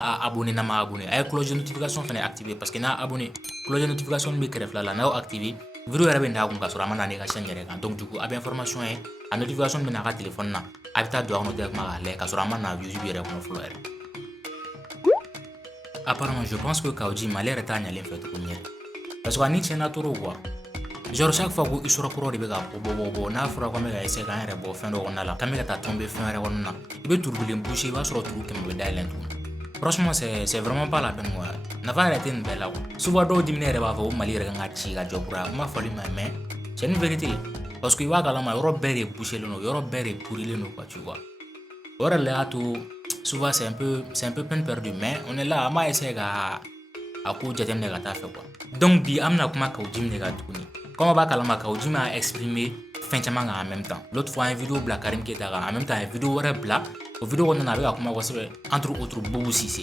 a abonné na ma abonné ay cloche de notification fana activé parce que na abonné cloche de notification be kere fla la na activé vidéo yɛrɛ bɛ nda kun ka sɔrɔ a ma na ne ka chaîne yɛrɛ kan donc du coup a bɛ information ye a notification bɛ na ka téléphone na a bɛ taa don a kɔnɔ directement k'a lajɛ ka sɔrɔ a ma na YouTube yɛrɛ kɔnɔ fɔlɔ yɛrɛ. Apparemment je pense que Kaoji Mali yɛrɛ t'a ɲalen fɛ tuguni yɛrɛ parce que ani tiɲɛna trop quoi genre chaque fois ko histoire kɔrɔ de bɛ ka bɔ n'a fɔra ko an bɛ ka essayer k'an yɛrɛ bɔ fɛn dɔ kɔnɔna la k'an bɛ ka taa tomber fɛn wɛrɛ kɔnɔna na i bɛ turu kelen boucher i b'a sɔrɔ turu 100 bɛ dayɛlɛ tuguni. Franchement c'est vraiment pas la peine quoi. Nafa yɛrɛ tɛ nin bɛɛ la quoi. Souvent dɔw dimine yɛrɛ b'a fɔ ko Mali yɛrɛ kan ka ci ka jɔ kura o ma fɔli ma mais c'est une vérité parce que i b'a kalama yɔrɔ bɛɛ de bouchelen don yɔrɔ bɛɛ de pourrilen don quoi tu vois. O yɛrɛ le y'a to souvent c'est un peu peine perdue mais on est là an b'a essayer ka a ko jateminɛ ka taa fɛ quoi. Donc bi an bɛna kuma Kaoji de kan tuguni. Comme a b'a kalama Kaoji a exprimé fɛn caman kan en même temps. L'autre fois an ye vidéo bila Karim Keita kan en même temps a ye vidéo wɛrɛ bila o vidéo kɔnɔna a bɛ ka kuma kosɛbɛ entre autres Boubou Cissé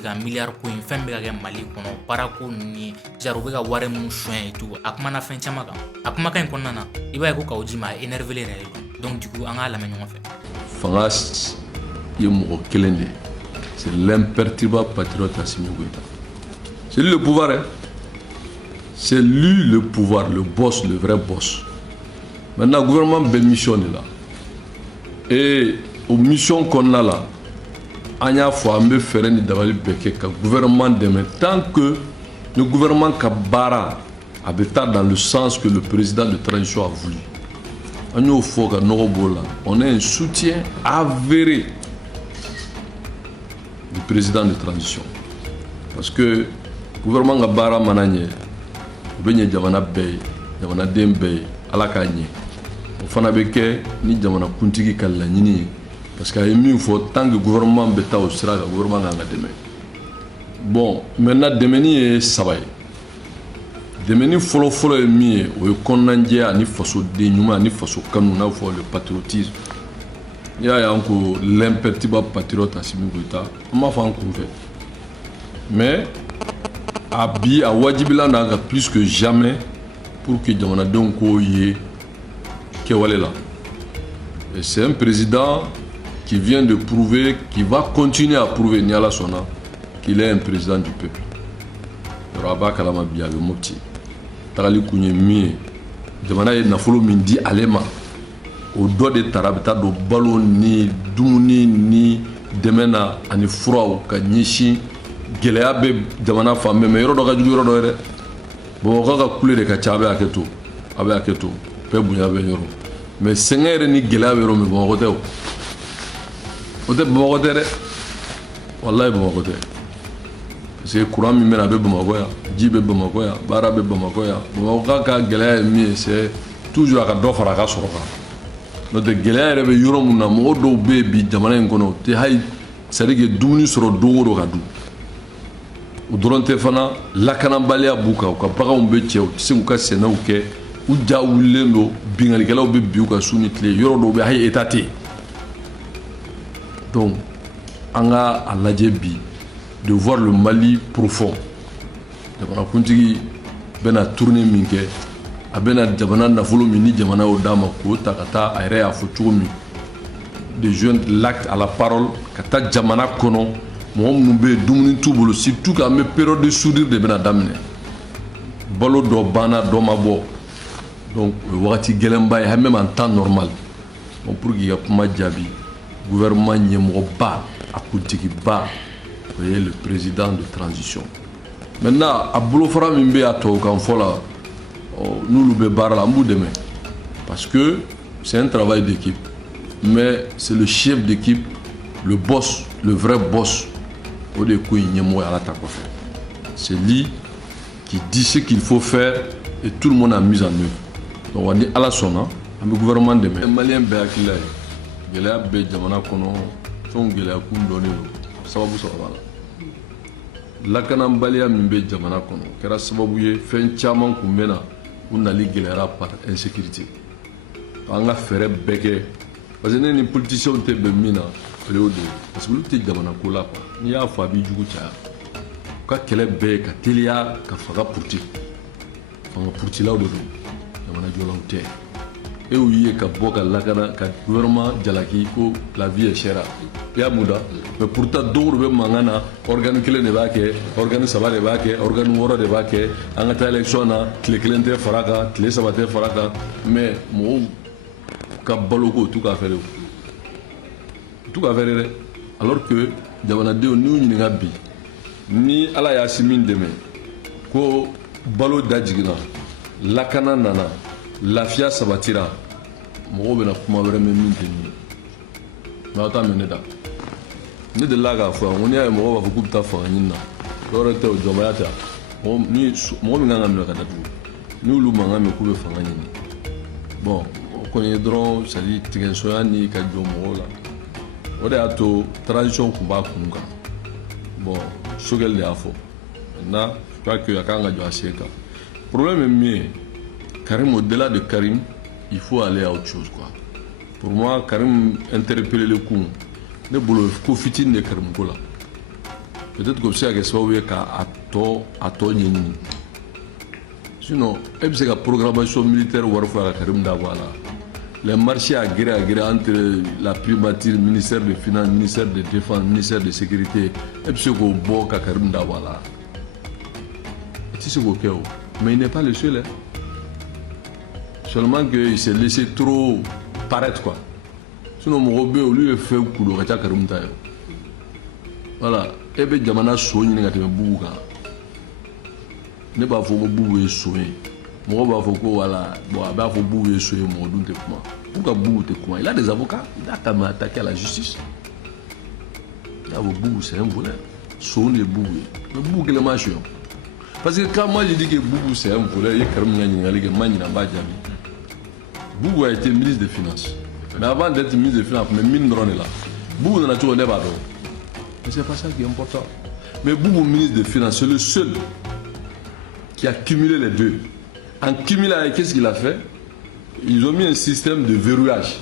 ka milliard ko in fɛn bɛ ka kɛ Mali kɔnɔ baara ko ni genre u bɛ ka wari mun soin et tout a kumana fɛn caman kan a kumakan in kɔnɔna na i b'a ye ko Kaoji a énervé yɛrɛ de donc du coup an k'a lamɛn ɲɔgɔn fɛ. Fanga ye mɔgɔ kelen de c'est l'imperturbable patriote Assimi Goïta. C'est lui le pouvoir hein? C'est lui le pouvoir, le boss, le vrai boss. Maintenant, le gouvernement belle mission est là. Et aux missions qu'on a là, on a fait faire ni dabali beke ka gouvernement demain tant que le gouvernement Kabara avait été dans le sens que le président de transition a voulu. On a un soutien avéré du président de transition. Parce que le gouvernement Kabara mananye benye jamana bey jamana dembe alakanye o fana beke ni jamana kuntigi kala nyini parce que il faut tant que gouvernement beta au sira le gouvernement nga deme bon maintenant demeni est sabay demeni folo est mi o konanje ani faso de nyuma ani faso kanu na fo le patriotisme ya encore l'imperturbable patriote Assimi Goïta ma fa encore fait mais Abi a wajibila n'a plus que jamais pour que Djamana Donko y là. Et c'est un président qui vient de prouver, qui va continuer à prouver Niala Sona qu'il est un président du peuple. Raba Kalama Biaga Mopti. Tarali Kounye Mie. Djamana y Nafolo Mindi Alema. Au doigt de Tarabita do Ballon ni Dumuni ni Demena ani Froa Kanyishi. Gɛlɛya bɛ jamana fan bɛɛ mais yɔrɔ dɔ ka jugu yɔrɔ dɔ ye dɛ Bamakɔ ka kule de ka ca a bɛ hakɛ to bɛɛ bonya bɛ yɔrɔ mais sɛgɛn yɛrɛ ni gɛlɛya bɛ yɔrɔ min Bamakɔ tɛ o tɛ Bamakɔ tɛ dɛ walayi Bamakɔ tɛ parce que courant min bɛ na a bɛ Bamakɔ yan ji bɛ Bamakɔ yan baara bɛ Bamakɔ yan Bamakɔ ka gɛlɛya ye min ye c'est toujours a ka dɔ fara a ka sɔrɔ kan n'o tɛ gɛlɛya yɛrɛ bɛ yɔrɔ min na mɔgɔ dɔw bɛ yen bi jamana in kɔnɔ o tɛ hali c'est à dire que dumuni sɔrɔ don o don ka dun o dɔrɔn tɛ fana lakanabaliya b'u kan u ka baganw bɛ cɛ u tɛ se k'u ka sɛnɛw kɛ u ja wulilen don binganikɛlaw bɛ bin u kan su ni tile yɔrɔ dɔw bɛ hali état tɛ yen donc an ka a lajɛ bi de voir le Mali profond jamanakuntigi bɛna tournée min kɛ a bɛna jamana nafolo min ni jamana y'o d'a ma k'o ta ka taa a yɛrɛ y'a fɔ cogo min de joindre l'acte à la parole ka taa jamana kɔnɔ mɔgɔ minnu bɛ yen dumuni t'u bolo surtout qu'an bɛ période de soudure de bɛna daminɛ balo dɔ banna dɔ ma bɔ donc o ye wagati gɛlɛnba ye même en temps normal bon pour k'i ka kuma jaabi gouvernement ɲɛmɔgɔba a kuntigiba o ye le président de transition maintenant a bolofara min bɛ yen a tubabukan fɔ la n'olu bɛ baara la an b'u dɛmɛ parce que c'est un travail d'équipe mais c'est le chef d'équipe le boss le vrai boss. C'est lui qui dit ce qu'il faut faire et tout le monde a mis en œuvre. Donc on dit à la son, le gouvernement de les Maliens béakila, gélaya bé jamana kono, fon gélaya kundoni, sababu sabala. Lakanambalia mimbe jamana kono, kera sababu ye fen chaman kumena, unali gélaya par insécurité. Anga fere beke, parce que les politiciens ont été bémina. Parce que l'outil jamana kola quoi ni y'a fɔ a b'i jugu caya ka kɛlɛ bɛɛ ka teliya ka fanga puruti fanga purutilaw de don jamana jɔlaw tɛ et où il y a un gouvernement jalaki ko la vie est chère. Il y a Mouda, mais pourtant d'autres mangana organe clé ne va que organe saba ne va que organe woro ne va que angata élection na clé clé faraka clé sabate faraka mais mo ka baloko tout ka faire alors que jamana de nous ni ngabi ni ala ya simin deme ko balo dajigina lakana nana lafiya sabatira mo be na kuma wɛrɛ mɛ min tɛ nin mais ta mɛ ne da ne de la k'a fɔ n ko n'i y'a ye mɔgɔw b'a fɔ k'u bɛ taa fanga ɲini na dɔwɛrɛ tɛ o jɔnmaya tɛ mɔgɔ min kan ka minɛ ka datugu ni olu mankan mɛn k'u bɛ fanga ɲini bon o kɔni ye dɔrɔn c'est à dire tigɛsɔnya ni ka jɔ mɔgɔw la o de y'a to transition tun b'a kun kan bon Choguel de y'a fɔ maintenant je crois que a kan ka jɔ a sen kan problème est min ye Karim, au-delà de Karim, il faut aller à autre chose, quoi. Pour moi, Karim interpeller le coup. Ne boulot confitine de Karim Kola. Peut-être que c'est à to nyini. Sinon, c'est la programmation militaire warfa Karim Dawala. Les marchés agréés entre la primature, le ministère des Finances, le ministère de Défense, le ministère de Sécurité, et puis c'est au bord Karim Dawala. C'est ce qu'il mais il n'est pas le seul, hein. Seulement qu'il s'est laissé trop paraître, quoi. Sinon, mon robé, au lieu de faire un coup de rata, voilà. Et bien, Jamana soigne, il y a des bouga. Ne pas faut bouger soigner. Mon robé, faut que voilà. Bon, il faut bouger soigner, mon doute de comment. Pourquoi bouger de comment? Il a des avocats, il a qu'à m'attaquer à la justice. Il a vos bouges, c'est un voleur. Soigner bouger. Le bouger, le machin. Parce que quand moi je dis que Boubou c'est un voleur, il y a quand même Boubou a été ministre des Finances. Mais avant d'être ministre des Finances, mais mine drone là. Boubou n'a toujours pas d'eau. Mais c'est pas ça qui est important. Mais Boubou, ministre des Finances, c'est le seul qui a cumulé les deux. En cumulant, qu'est-ce qu'il a fait? Ils ont mis un système de verrouillage.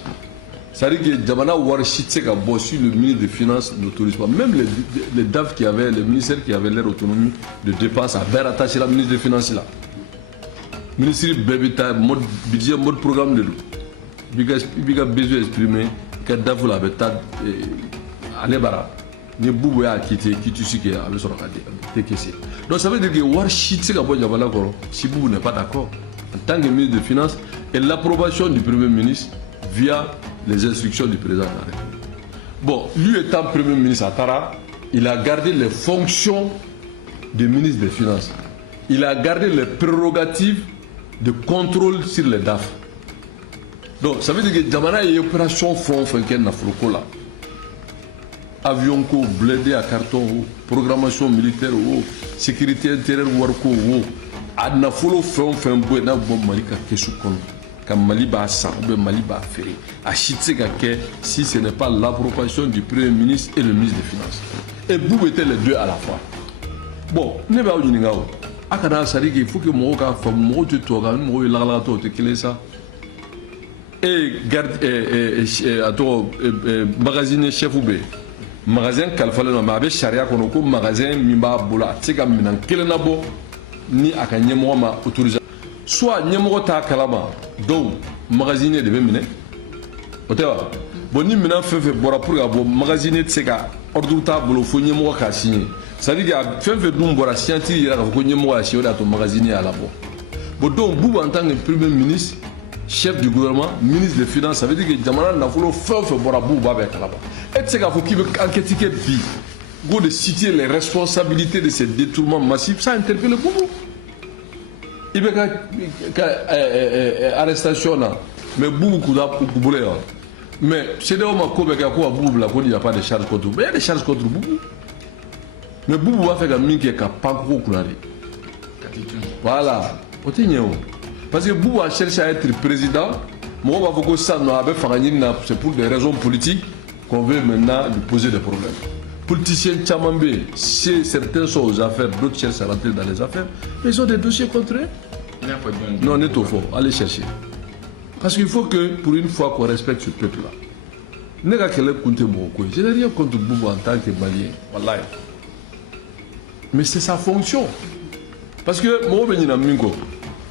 C'est-à-dire que Jamana Warshitse a bossé le ministre des Finances n'autorise pas. Même les DAF qui avaient, les ministères qui avaient leur autonomie de dépenses avaient rattaché la ministre des Finances là. Le ministre Bébita, mode budget, mode programme de l'eau. Il a besoin d'exprimer que DAF l'avait allé bara. Ni Boubou a quitté, qui tu sais qu'il avait son regardé. Donc ça veut dire que Warshitse a bossé Jamana Koro, si Boubou n'est pas d'accord, en tant que ministre des Finances, et l'approbation du Premier ministre via les instructions du président de la République. Bon, lui étant Premier ministre à Tara, il a gardé les fonctions de ministre des Finances. Il a gardé les prérogatives de contrôle sur les DAF. Donc, ça veut dire que Jamana est opération fonds Fenken Nafrokola. Avion ko, blindé à carton, programmation militaire, sécurité intérieure, warko, Adnafolo fonds Fenboué, Nabon Malika Kesukon. Comme Mali ba sang ou bien Mali ba ferré. À Chitsekake, si ce n'est pas l'approbation du Premier ministre et le ministre des Finances. Et vous mettez les deux à la fois. Bon, ne va pas vous dire. Akana sari qu'il faut que moi ka fa mo te toga mo la la to te kele ça. Et garde ato magazine chef ou be. Magasin kalfale no ma be sharia kono ko magasin mimba bula tsika minan kele na bo ni akanye mo ma autorisation. Soit nyemoko ta kalama donc magasinier de mine otewa boni mina fefe bora pour ga bo magasinier tseka ordre ta bolo fo nyemoko ka signer ça dit que fefe dum bora scientifique ira ko nyemoko a signer to magasinier à la bo donc Boubou en tant que premier ministre chef du gouvernement ministre des finances ça veut dire que jamana na folo fefe bora Boubou ba be kalaba et tseka faut qu'il enquête que bi go de citer les responsabilités de ces détournements massifs ça interpelle Boubou. Il y a une arrestation, mais beaucoup de boulets. Mais c'est là où il n'y a pas de charge contre Boubou. Il y a des charges contre Boubou. Mais Boubou va faire un qui est capable de voilà. Parce que Boubou a cherché à être président. Moi, c'est pour des raisons politiques qu'on veut maintenant lui poser des problèmes. Politiciens Tchamambé, si certains sont aux affaires, d'autres cherchent à rentrer dans les affaires, mais ils ont des dossiers contre eux. Non, n'est faux. Allez chercher. Parce qu'il faut que, pour une fois, qu'on respecte ce peuple-là. Je n'ai rien contre Boubou en tant que Malien. Wallahi. Mais c'est sa fonction. Parce que,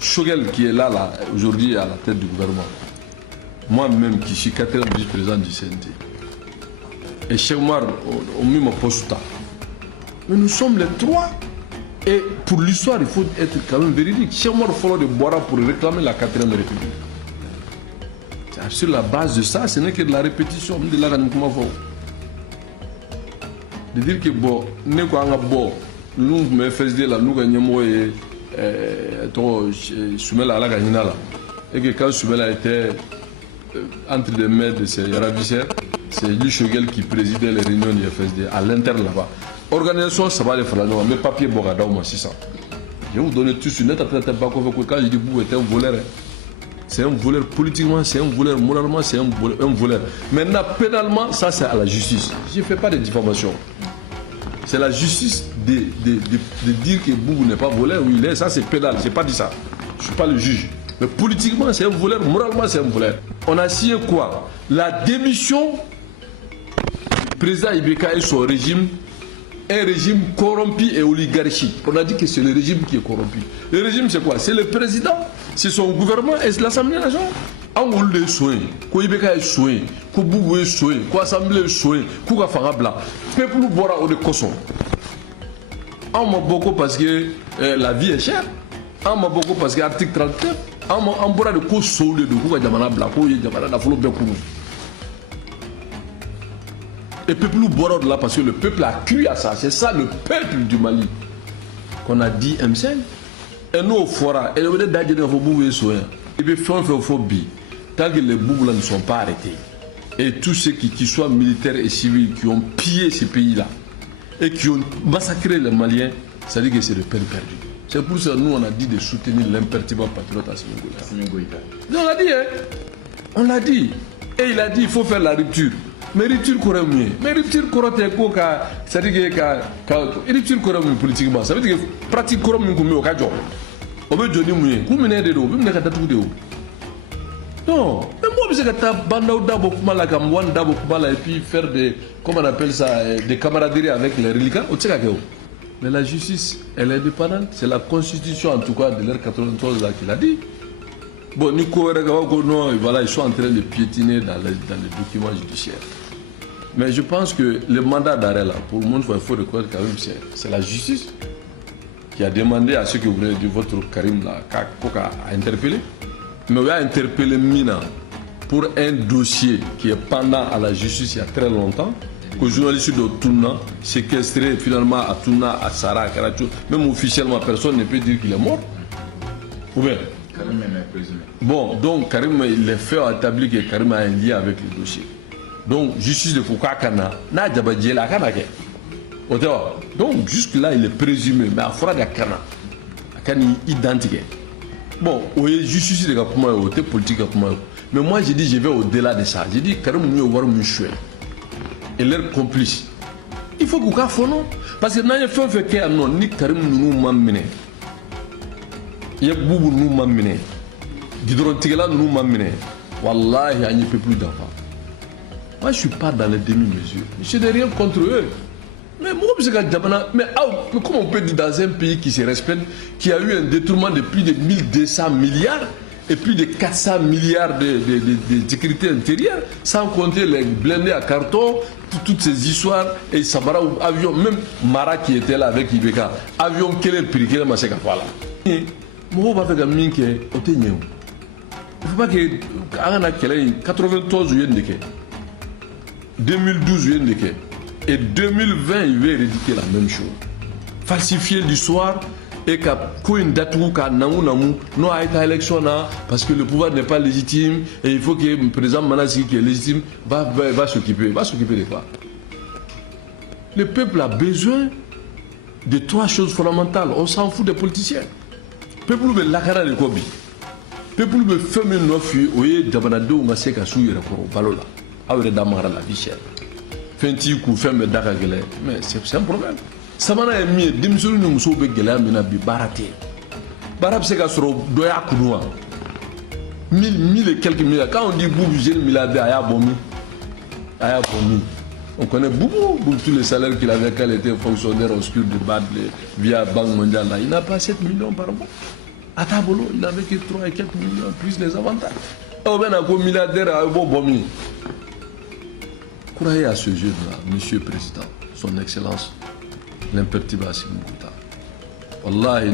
Choguel qui est là aujourd'hui à la tête du gouvernement, moi-même qui suis 4e vice-président du CNT, et Cheikh Oumar au même poste. Mais nous sommes les 3. Et pour l'histoire, il faut être quand même véridique. Cheikh Oumar Follon de Boira pour réclamer la 4e République. Sur la base de ça, ce n'est que de la répétition. De dire que bon, nous avons nous me faisons là, nous gagnons Soumela à la Gagnala. Et que quand Soumela était entre les mains de ses ravisseurs, c'est lui Choguel qui présidait les réunions du FSD à l'interne là-bas. Organisation, ça va les faire là, mais papier Bogada au moins 600. Je vais vous donner tout sur net à traiter pas quand je dis vous êtes un voleur. C'est un voleur politiquement, c'est un voleur moralement, c'est un voleur. Maintenant, pénalement, ça c'est à la justice. Je ne fais pas de diffamation. C'est la justice de dire que Boubou n'est pas voleur, oui, il est, ça c'est pénal, je n'ai pas dit ça. Je ne suis pas le juge. Mais politiquement, c'est un voleur, moralement, c'est un voleur. On a signé quoi? La démission du président Ibeka et son régime, un régime corrompu et oligarchique. On a dit que c'est le régime qui est corrompu. Le régime, c'est quoi? C'est le président, c'est son gouvernement et c'est l'Assemblée nationale. On a les soins, qu'on Ibeka est soin, qu'on Boubou est soin, qu'on Assemblée est soin, qu'on a Farabla. Peuple nous boira au de Kosson. On m'a beaucoup parce que la vie est chère. On m'a beaucoup parce que l'article 39. On boira de Kosson de Kouka Djamana Blako, Djamana Dafolo Bekoumou. Et le peuple nous boira de là parce que le peuple a cru à ça. C'est ça le peuple du Mali. Qu'on a dit MCN. Et nous au fora, et le d'Adjé de Boubou et soin. Et puis fait phobie. Tant que les Bouboulas ne sont pas arrêtés. Et tous ceux qui soient militaires et civils, qui ont pillé ces pays-là et qui ont massacré les Maliens, ça dit que c'est le peine perdu. C'est pour ça que nous, on a dit de soutenir l'imperturbable patriote Assimi Goïta. On l'a dit, hein? On l'a dit. Et il a dit qu'il faut faire la rupture. Mais rupture courait mieux. Mais rupture courait quoi? Ça dit que rupture courait mieux politiquement. Ça veut dire que pratique courait mieux comme au Kajo. On veut donner mieux. Comment on est de l'eau? Même les gars tout de l'eau. Non, mais moi je vais et puis faire des, comment on appelle ça, des camaraderies avec les reliquats. Mais la justice, elle est indépendante. C'est la constitution en tout cas de l'ère 93 là qui l'a dit. Bon, Nico voilà, ils sont en train de piétiner dans les documents judiciaires. Mais je pense que le mandat d'arrêt là, pour le monde, il faut reconnaître quand même c'est la justice qui a demandé à ceux qui voulaient de votre Karim là, Koka a interpellé. Mais on a interpellé Mina pour un dossier qui est pendant à la justice il y a très longtemps, que le journaliste de Touna, séquestré finalement à Touna, à Sarah, à Karacho, même officiellement personne ne peut dire qu'il est mort. Ou bien Karim est présumé. Bon, donc Karim, les faits ont établi que Karim a un lien avec le dossier. Donc, justice de Foukakana, n'a pas dit la Kanake. Donc, jusque-là, il est présumé, mais à Fora de Kana, à Kani identique. Bon, oui, justice de Kapuma, côté politique Kapuma. Mais moi, j'ai dit, je vais au-delà de ça. J'ai dit, Karim Mouy voir Mouchoué et leurs complices. Il faut qu'on fasse non. Parce que n'a pas fait que non, ni Karim nous m'a mené. Il y a Boubou nous m'a mené. Gidron Tigela nous m'a mené. Wallah, il n'y a pas plus d'enfants. Moi, je ne suis pas dans les demi-mesures. Je n'ai rien contre eux. Mais moi, mais comment on peut dire dans un pays qui se respecte, qui a eu un détournement de plus de 1200 milliards et plus de 400 milliards de sécurité intérieure, sans compter les blindés à carton, toutes ces histoires, et Sabara, avion, même Mara qui était là avec Ibeka, avion quel est le prix, quel est le massacre, voilà. Moi, on va faire comme il ne faut pas que 93 ou 2012 ou et 2020, il va éradiquer la même chose. Falsifier l'histoire et qu'il y ait une date où non a été élection parce que le pouvoir n'est pas légitime et il faut que le président Manassi qui est légitime va s'occuper. Va s'occuper de quoi? Le peuple a besoin de 3 choses fondamentales. On s'en fout des politiciens. Le peuple veut la cara de Kobi. Le peuple veut faire une offre et Dabanado ou Maseka Souye Balola. Avec Damara la vie chère. Fenti coup fait me dakagele, mais c'est un problème. Samana est mis, démissionner nous sommes begela minabi baraté. Barab c'est qu'à soro doya kounoua. 1000 et quelques milliards. Quand on dit Boubou, j'ai le milliardaire, aya bomi. On connaît Boubou, tous les salaires qu'il avait quand il était fonctionnaire obscur de Badle via Banque mondiale. Là. Il n'a pas 7 millions par mois. À Tabolo, il n'avait que 3 et quelques millions, plus les avantages. On va un milliardaire à bon bomi. Croyez à ce jeune-là, Monsieur le Président, Son Excellence, l'imperturbable Assimi Goïta. Wallahi,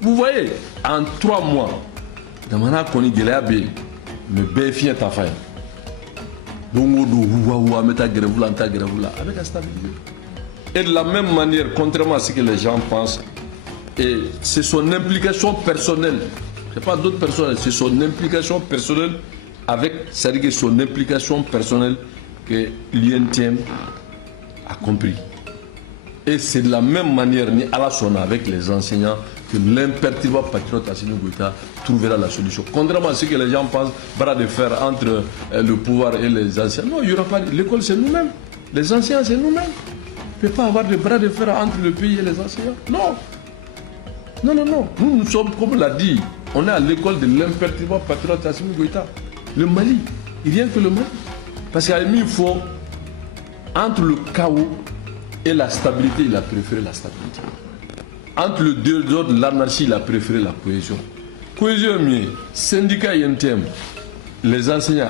vous voyez, en 3 mois, Damana Koni Geleabe, me béfie ta faille. Donc, avec la stabilité. Et de la même manière, contrairement à ce que les gens pensent, et c'est son implication personnelle, c'est pas d'autres personnes, c'est son implication personnelle avec, c'est-à-dire que son implication personnelle que l'INTM a compris. Et c'est de la même manière, ni à la sonne avec les enseignants, que l'imperturbable patriote Assimi Goïta trouvera la solution. Contrairement à ce que les gens pensent, bras de fer entre le pouvoir et les anciens. Non, il n'y aura pas. L'école, c'est nous-mêmes. Les anciens, c'est nous-mêmes. Il ne peut pas avoir de bras de fer entre le pays et les enseignants. Non. Non, non, non. Nous sommes, comme l'a dit, on est à l'école de l'imperturbable patriote Assimi Goïta. Le Mali. Il vient que le Mali. Parce qu'à il faut, entre le chaos et la stabilité, il a préféré la stabilité. Entre les deux autres, l'anarchie, il a préféré la cohésion. Cohésion, mais syndicat INTM, les enseignants,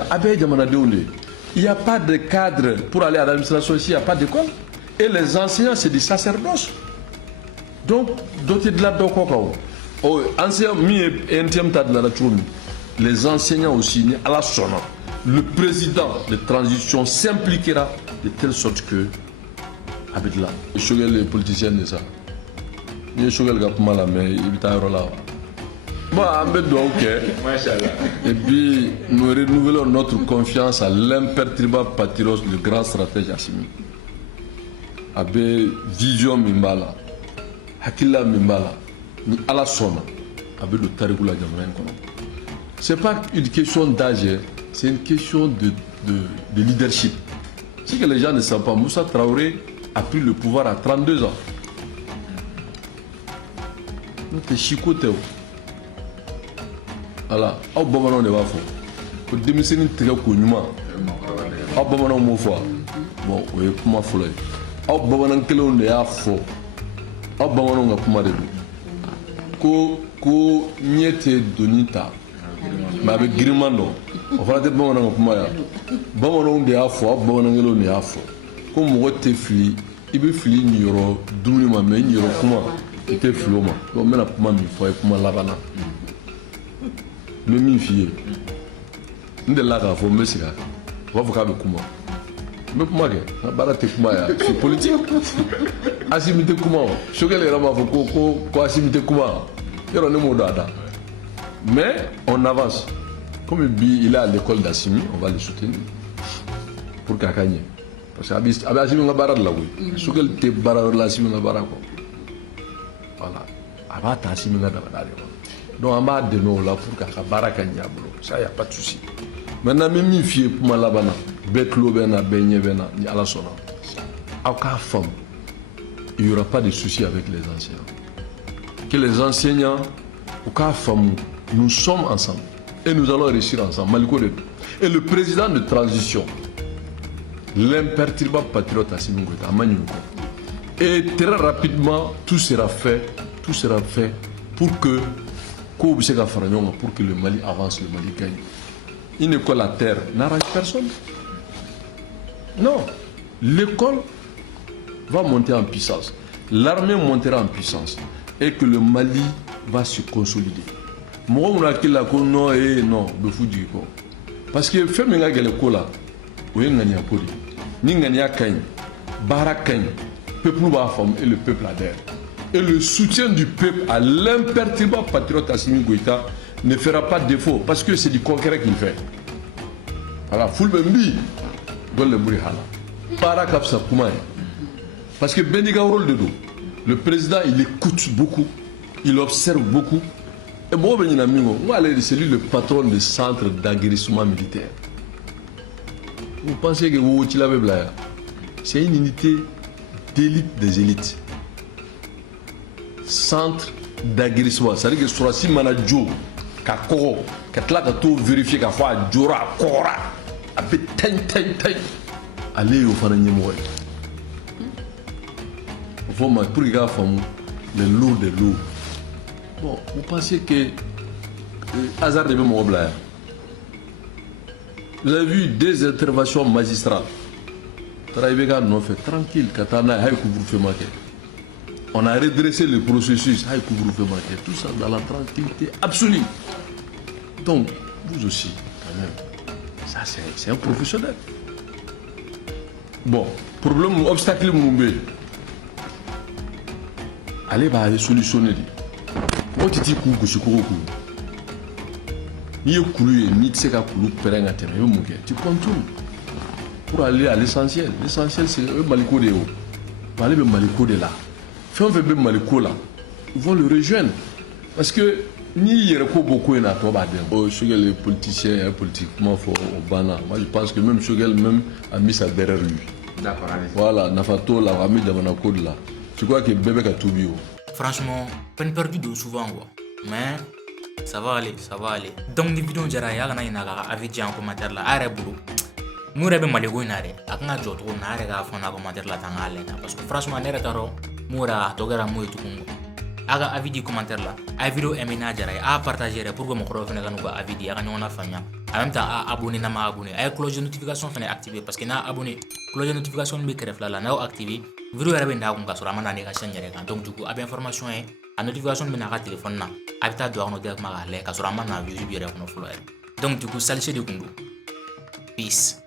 il n'y a pas de cadre pour aller à l'administration ici, il n'y a pas d'école. Et les enseignants, c'est des sacerdoces. Donc, les enseignants aussi, à la sonne, le président de transition s'impliquera de telle sorte que, avec là, les politiciens de ça. Il y a des choses qui sont mal, mais il y a là. Bon, et puis, nous renouvelons notre confiance à l'imperturbable patriote, le grand stratège Assimi. Avec vision Mimbala, Hakila Mimbala, ni à la sonne, avec le Tarigula Gamren. Ce n'est pas une question d'âge, c'est une question de leadership. Ce que les gens ne savent pas, Moussa Traoré a pris le pouvoir à 32 ans. Nous chicoté. Voilà. Au Bamanon de Wafo. Au démissionner de Trécounuma. Au Bamanon Mofa. Bon, oui, comment faut le. Au Bamanon Kelon de Afo. Au Bamanon Gapuma de Ko Niete Donita. Mais avec Grimando. On va dire Bamanon Gapuma. Bamanon de Afo. Au Bamanon Kelon de Afo. Comme vous êtes fli. Il veut fli Niro. Doulima, mais Niro Kuma. C'était floma. Donc maintenant comment mi faut comment lavana. Mais mi fille. Ndé la ga fo mesika. Va faut ka be kuma. Mais kuma ke na bara te kuma ya. C'est politique. Assimi te kuma. Shogele rama fo ko Assimi te kuma. Yoro ne mo dada. Mais on avance. Comme il est à l'école d'Assimi, on va le soutenir pour Kakanye. Parce que Assimi nga bara la oui. Shogele te bara la Assimi nga bara ko. Voilà. Donc, on va donner là pour que baraka nyablo. Ça, il n'y a pas de souci. Maintenant, même si fier pour malabana, betlo bena, benye bena, ni ala sona. Aucun femme, il n'y aura pas de souci avec les enseignants. Que les enseignants, aucun femme, nous sommes ensemble. Et nous allons réussir ensemble. Et le président de transition, l'imperturbable patriote Assimi Goïta, Amanyuko. Et très rapidement, tout sera fait pour que le Mali avance, le Mali gagne. Une école à terre n'arrange personne. Non, l'école va monter en puissance, l'armée montera en puissance et que le Mali va se consolider. Moi, on a qu'il a non et non, parce que fait mes gars l'école là, où est gagné à Poli, ni gagné à Kain, Barakain. Le peuple va former et le peuple adhère. Et le soutien du peuple à l'imperturbable patriote Assimi Goïta ne fera pas défaut parce que c'est du concret qu'il fait. Voilà, Fulbembi, dans le Bourihala. Parakapsa Koumaï. Parce que Bendiga rôle de dos. Le président, il écoute beaucoup, il observe beaucoup. Et moi, c'est lui le patron du centre d'aguerrissement militaire. Vous pensez que vous c'est une unité d'élite des élites. Centre d'aguerrissement. C'est-à-dire que sur la simana jo, kako, katla kato vérifier qu'à fois jora, kora, avec ten. Allez au fananye moi. Vraiment, pour les gars, les lourds des lourds. Bon, vous pensez que hasard de mon blaire. Vous avez vu des interventions magistrales. Tranquille, on a redressé le processus, tout ça dans la tranquillité absolue. Donc, vous aussi, quand même, ça c'est un professionnel. Bon, problème, obstacle, allez, va solutionner. Moi, tu dis que je ni ye kulu ye ni tse ka kulu pɛrɛn ka tɛmɛ i bɛ mun kɛ tu contournes pour aller à l'essentiel. L'essentiel c'est maliko de ye o ale bɛ maliko de la fɛn o fɛn bɛ maliko la ils vont le rejoindre parce que n'i yɛrɛ ko bɔ ko in na tɔ b'a dɛmɛ. O Choguel est politicien et politiquement fort au banna. Moi je pense que même Choguel même a mis ça derrière lui. D'accord, allez. Voilà nafa t'o la a mis jamana ko de la je crois que bɛɛ bɛ ka tubi o. Franchement peine perdue de souvent quoi mais ça va aller. Donc ni vidéo jara ya kana ina ka avis en commentaire la are bulu mu rebe maligo ina re akanga joto na are ga fona commentaire la tanga lena parce que franchement ne retaro mura to gara mu tukungo aga avis di commentaire la a vidéo emina jara a partager pour que mo khoro fene kanu ga avis di aga nyona fanya en même temps a abonné na ma abonné ay cloche de notification fene activer parce que na abonné cloche de notification be kref la na activer vidéo rebe nda ko ngasura mana ne ga chaîne yere kan donc du coup ab information est a notification bena ka téléphone na habita do no directement ka le ka sura mana view bi re ko no flow donc du coup salche de kundu peace.